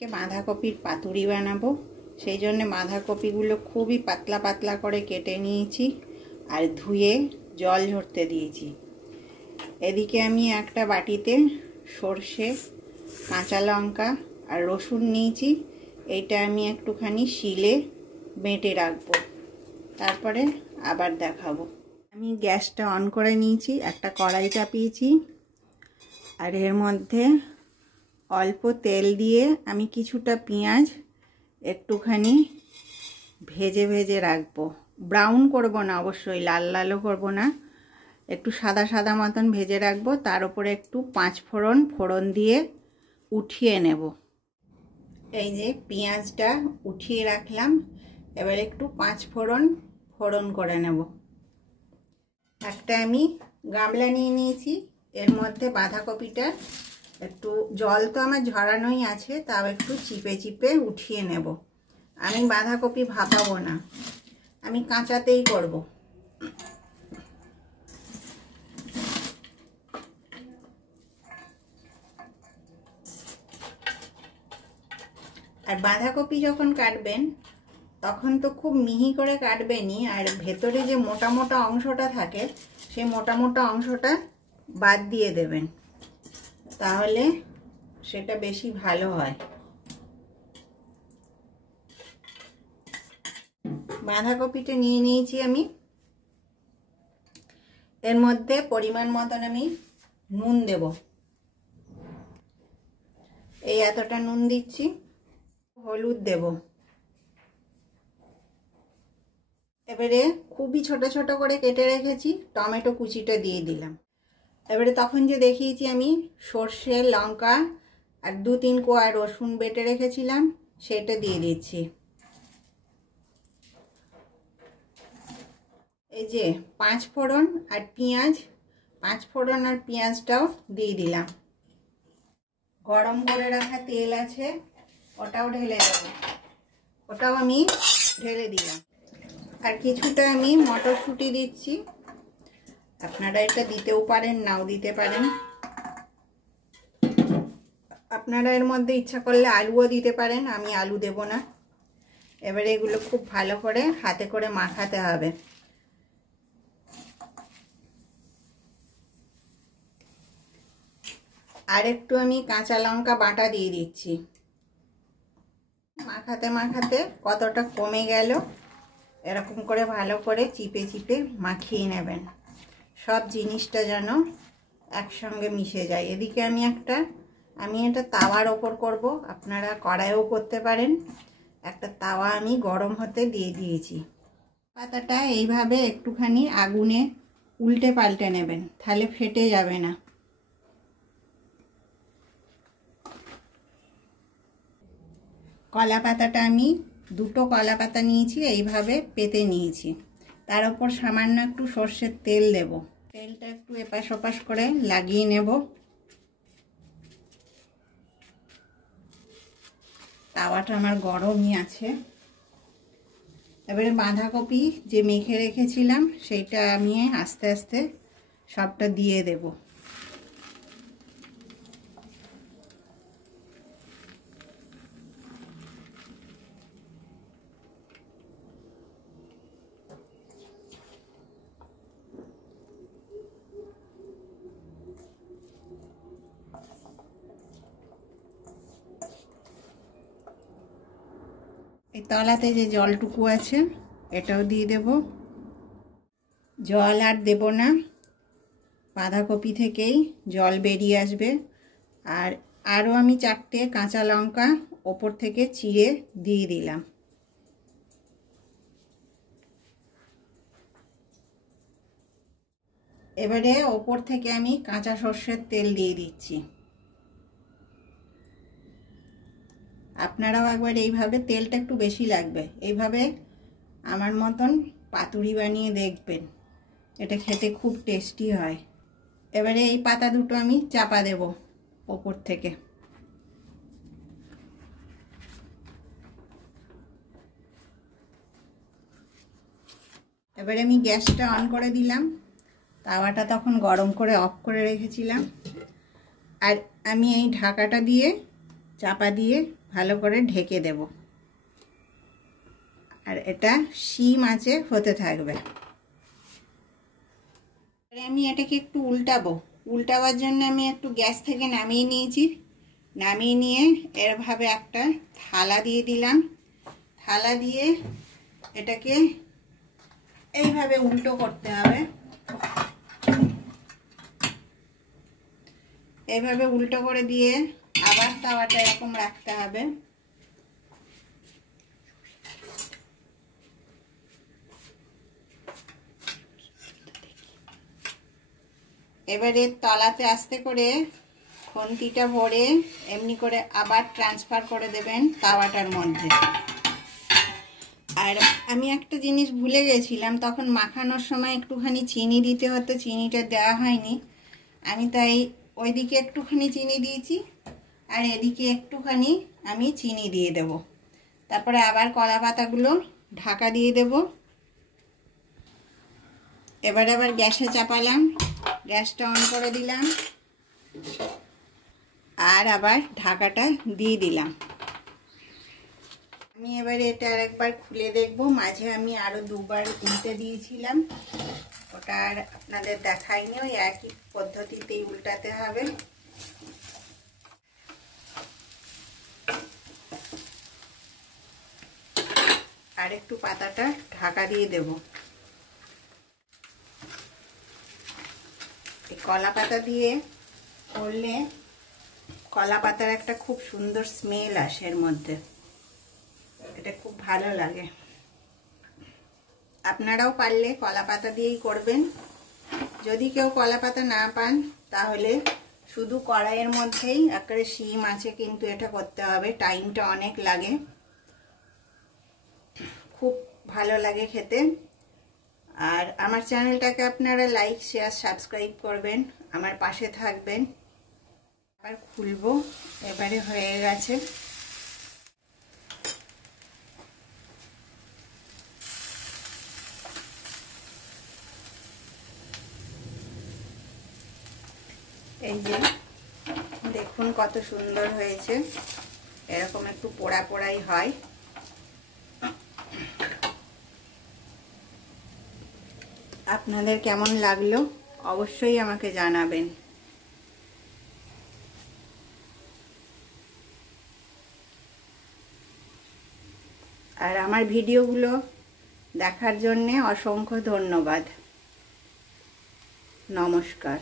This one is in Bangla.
কে বাঁধাকপির পাতুরি বানাবো। সেই জন্য বাঁধাকপিগুলো খুবই পাতলা পাতলা করে কেটে নিয়েছি আর ধুয়ে জল ঝরতে দিয়েছি। এদিকে আমি একটা বাটিতে সর্ষে, কাঁচা লঙ্কা আর রসুন নিয়েছি। এইটা আমি একটুখানি শিলে বেটে রাখবো, তারপরে আবার দেখাবো। আমি গ্যাসটা অন করে নিয়েছি, একটা কড়াই চাপিয়েছি আর এর মধ্যে অল্প তেল দিয়ে আমি কিছুটা পেঁয়াজ একটুখানি ভেজে ভেজে রাখবো। ব্রাউন করব না, অবশ্যই লাল লালও করব না, একটু সাদা সাদা মতন ভেজে রাখবো। তার উপরে একটু 5 ফোড়ন দিয়ে উঠিয়ে নেব। এই যে পেঁয়াজটা উঠিয়ে রাখলাম, এবার একটু 5 ফোড়ন করে নেব। একটা আমি গামলা নিয়ে নিয়েছি, এর মধ্যে বাঁধাকপিটা একটু জল তো আমার ঝরানোই আছে, তাও একটু চিপে চিপে উঠিয়ে নেব। আমি বাঁধাকপি ভাপাবো না, আমি কাঁচাতেই করব। আর বাঁধাকপি যখন কাটবেন তখন তো খুব মিহি করে কাটবেনই, আর ভেতরে যে মোটা মোটা অংশটা থাকে সেই মোটা মোটা অংশটা বাদ দিয়ে দেবেন, তাহলে সেটা বেশি ভালো হয়। বাঁধাকপিটা নিয়ে নিয়েছি আমি, এর মধ্যে পরিমাণ মতন আমি নুন দেব। এই এতটা নুন দিচ্ছি। হলুদ দেব। এবারে খুবই ছোট ছোট করে কেটে রেখেছি টমেটো কুচিটা দিয়ে দিলাম। এবারে তখন যে দেখিয়েছি আমি সর্ষে, লঙ্কা আর 2-3 কোয়া রসুন বেটে রেখেছিলাম, সেটা দিয়ে দিচ্ছি। এই যে 5 ফোড়ন আর পেঁয়াজ, 5 ফোড়ন আর পেঁয়াজটাও দিয়ে দিলাম। গরম করে রাখা তেল আছে, ওটাও ঢেলে দেব। ওটাও আমি ঢেলে দিলাম। আর কিছুটা আমি মটরশুঁটি দিচ্ছি, আপনারা এটা দিতেও পারেন, নাও দিতে পারেন। আপনারা এর মধ্যে ইচ্ছা করলে আলুও দিতে পারেন, আমি আলু দেব না। এবারে এগুলো খুব ভালো করে হাতে করে মাখাতে হবে। আর একটু আমি কাঁচা লঙ্কা বাটা দিয়ে দিচ্ছি। মাখাতে মাখাতে কতটা কমে গেল, এরকম করে ভালো করে চিপে চিপে মাখিয়ে নেবেন, সব জিনিসটা যেন একসঙ্গে মিশে যায়। এদিকে আমি এটা তাওয়ার ওপর করব, আপনারা কড়াইও করতে পারেন। একটা তাওয়া আমি গরম হতে দিয়ে দিয়েছি। পাতাটা এইভাবে একটুখানি আগুনে উল্টে পাল্টে নেবেন, তাহলে ফেটে যাবে না। কলা পাতাটা আমি 2টো কলা পাতা নিয়েছি, এইভাবে পেতে নিয়েছি। তার উপর সামান্য একটু সর্ষের তেল দেব। তেলটা একটু এপাশ ওপাশ করে লাগিয়ে নেব। তাওয়াটা আমার গরমই আছে। এবারে বাঁধাকপি যে মেখে রেখেছিলাম সেইটা আমি আস্তে আস্তে সবটা দিয়ে দেব। এই তলাতে যে জলটুকু আছে এটাও দিয়ে দেব। জল আর দেব না, বাঁধাকপি থেকেই জল বেরিয়ে আসবে। আর আরও আমি 4টে কাঁচা লঙ্কা ওপর থেকে চিড়ে দিয়ে দিলাম। এবারে ওপর থেকে আমি কাঁচা সর্ষের তেল দিয়ে দিচ্ছি। আপনারাও একবার এইভাবে, তেলটা একটু বেশি লাগবে, এইভাবে আমার মতন পাতুরি বানিয়ে দেখবেন, এটা খেতে খুব টেস্টি হয়। এবারে এই পাতা দুটো আমি চাপা দেব ওপর থেকে। এবারে আমি গ্যাসটা অন করে দিলাম। তাওয়াটা তখন গরম করে অফ করে রেখেছিলাম, আর আমি এই ঢাকাটা দিয়ে চাপা দিয়ে ভালো করে ঢেকে দেব, আর এটা সিম আঁচে হতে থাকবে। আমি এটাকে একটু উল্টাবার জন্য আমি একটু গ্যাস থেকে নামিয়ে নিয়েছি। নামিয়ে নিয়ে এরভাবে একটা থালা দিয়ে দিলাম। থালা দিয়ে এটাকে এইভাবে উল্টো করতে হবে। এইভাবে উল্টো করে দিয়ে আবার তাওয়াটা এরকম রাখতে হবে। এবারে তলাতে আস্তে করে খুন্তিটা ভরে এমনি করে আবার ট্রান্সফার করে দেবেন তাওয়াটার মধ্যে। আর আমি একটা জিনিস ভুলে গেছিলাম, তখন মাখানোর সময় একটুখানি চিনি দিতে হতো, চিনিটা দেওয়া হয়নি। আমি তাই ওইদিকে একটুখানি চিনি দিয়েছি আর এদিকে একটুখানি আমি চিনি দিয়ে দেব। তারপরে আবার কলা পাতাগুলো ঢাকা দিয়ে দেব। এবার আবার গ্যাসে চাপালাম, গ্যাসটা অন করে দিলাম আর আবার ঢাকাটা দিয়ে দিলাম। আমি এবারে এটা আরেকবার খুলে দেখব। মাঝে আমি আরও দুবার উল্টে দিয়েছিলাম, ওটা আর আপনাদের দেখাইনি। ওই একই পদ্ধতিতেই উল্টাতে হবে। আর একটু পাতাটা ঢাকা দিয়ে দেব। এই কলা পাতা দিয়ে করলে কলা পাতার একটা খুব সুন্দর স্মেল আসে এর মধ্যে, এটা খুব ভালো লাগে। আপনারাও পারলে কলা পাতা দিয়েই করবেন। যদি কেউ কলা পাতা না পান তাহলে শুধু কড়াইয়ের মধ্যেই একেবারে শিম আছে, কিন্তু এটা করতে হবে, টাইমটা অনেক লাগে, খুব ভালো লাগে খেতে। আর আমার চ্যানেলটাকে আপনারা লাইক শেয়ার সাবস্ক্রাইব করবেন, আমার পাশে থাকবেন। আবার খুলবো, এবারে হয়ে গেছে। এই যে দেখুন কত সুন্দর হয়েছে, এরকম একটু পোড়া পোড়াই হয়। আপনাদের কেমন লাগলো অবশ্যই আমাকে জানাবেন। আর আমার ভিডিওগুলো দেখার জন্যে অসংখ্য ধন্যবাদ। নমস্কার।